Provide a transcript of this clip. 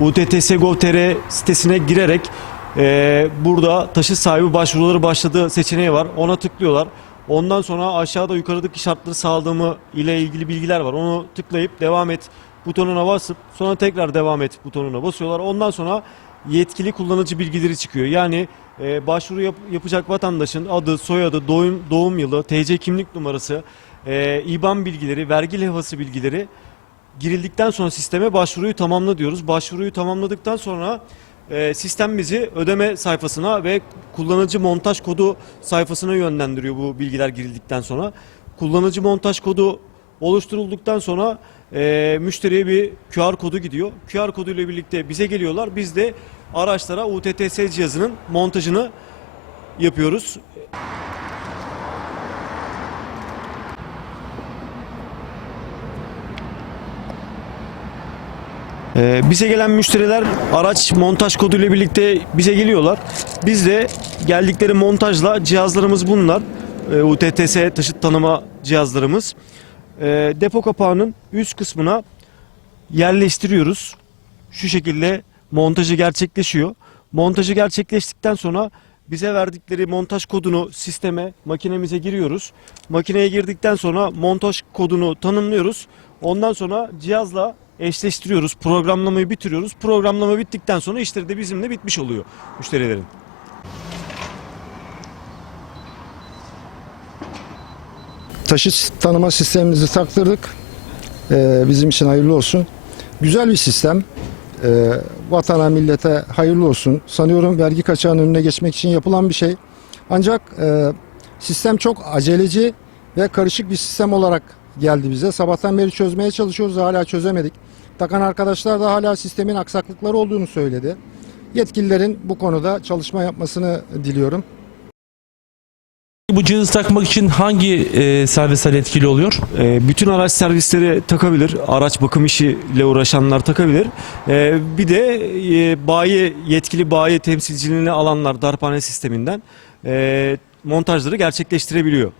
UTTS Gov.tr sitesine girerek e, burada taşıt sahibi başvuruları başladığı seçeneği var. Ona tıklıyorlar. Ondan sonra aşağıda yukarıdaki şartları sağladığımı ile ilgili bilgiler var. Onu tıklayıp devam et butonuna basıp sonra tekrar devam et butonuna basıyorlar. Ondan sonra yetkili kullanıcı bilgileri çıkıyor. Yani e, başvuru yap- yapacak vatandaşın adı, soyadı, doğum, doğum yılı, TC kimlik numarası, e, IBAN bilgileri, vergi levhası bilgileri girildikten sonra sisteme başvuruyu tamamla diyoruz. Başvuruyu tamamladıktan sonra e, sistem bizi ödeme sayfasına ve kullanıcı montaj kodu sayfasına yönlendiriyor bu bilgiler girildikten sonra. Kullanıcı montaj kodu oluşturulduktan sonra e, müşteriye bir QR kodu gidiyor. QR kodu ile birlikte bize geliyorlar. Biz de araçlara UTTS cihazının montajını yapıyoruz. Ee, bize gelen müşteriler araç montaj kodu ile birlikte bize geliyorlar. Biz de geldikleri montajla cihazlarımız bunlar. Ee, UTTS taşıt tanıma cihazlarımız. Ee, depo kapağının üst kısmına yerleştiriyoruz. Şu şekilde montajı gerçekleşiyor. Montajı gerçekleştikten sonra bize verdikleri montaj kodunu sisteme, makinemize giriyoruz. Makineye girdikten sonra montaj kodunu tanımlıyoruz. Ondan sonra cihazla eşleştiriyoruz. Programlamayı bitiriyoruz. Programlama bittikten sonra işleri de bizimle bitmiş oluyor müşterilerin. taşıt tanıma sistemimizi taktırdık. Ee, bizim için hayırlı olsun. Güzel bir sistem. Ee, vatana, millete hayırlı olsun. Sanıyorum vergi kaçağının önüne geçmek için yapılan bir şey. Ancak e, sistem çok aceleci ve karışık bir sistem olarak geldi bize. Sabahtan beri çözmeye çalışıyoruz, hala çözemedik. Takan arkadaşlar da hala sistemin aksaklıkları olduğunu söyledi. Yetkililerin bu konuda çalışma yapmasını diliyorum. Bu cihazı takmak için hangi e, servisler etkili oluyor? Ee, bütün araç servisleri takabilir. Araç bakım işiyle uğraşanlar takabilir. Ee, bir de e, bayi yetkili bayi temsilciliğini alanlar darphane sisteminden e, montajları gerçekleştirebiliyor.